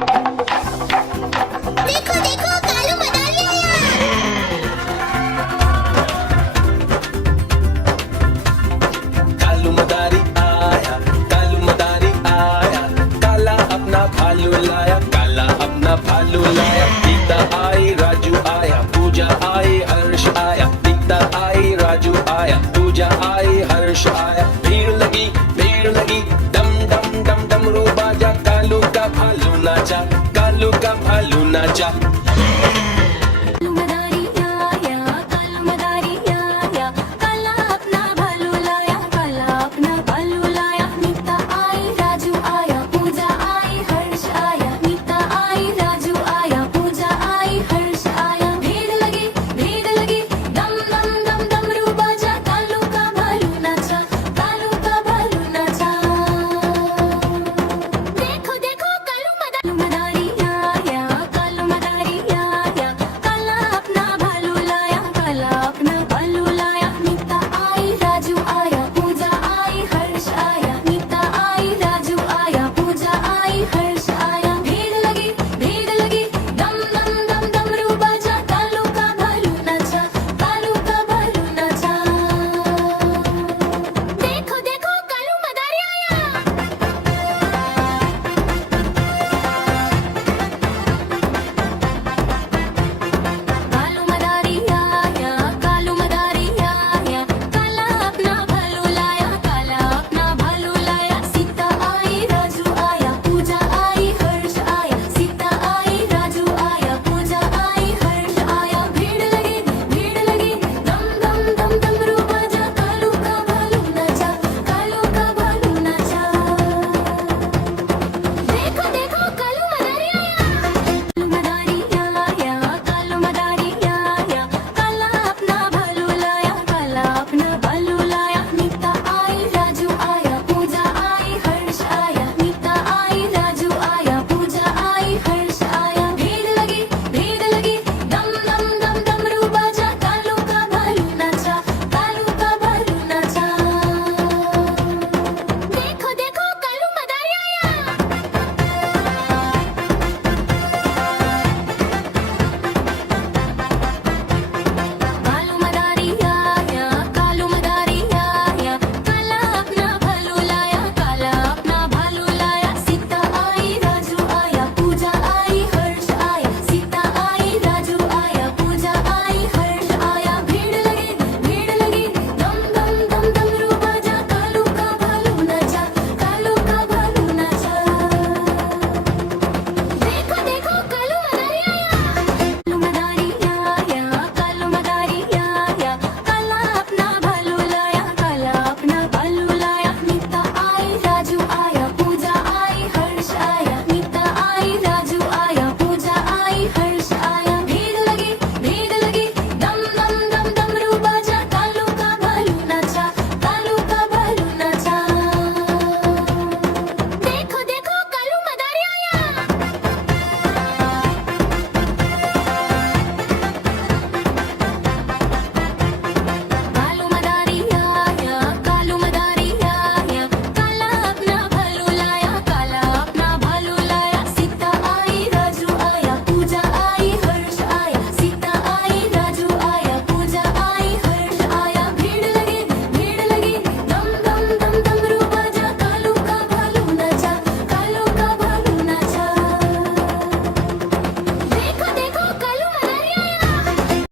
देखो देखो कालू मदारी आया। कालू मदारी आया, कालू मदारी आया, काला अपना भालू लाया, काला अपना भालू लाया। गीता आई, राजू आया, पूजा आई, हर्ष आया। गीता आई, राजू आया, पूजा आई, हर्ष आया। भीड़ लगी, डम डम डम डमरू बाजा। कालू का भालू नाचा, कालू का भालू नाचा।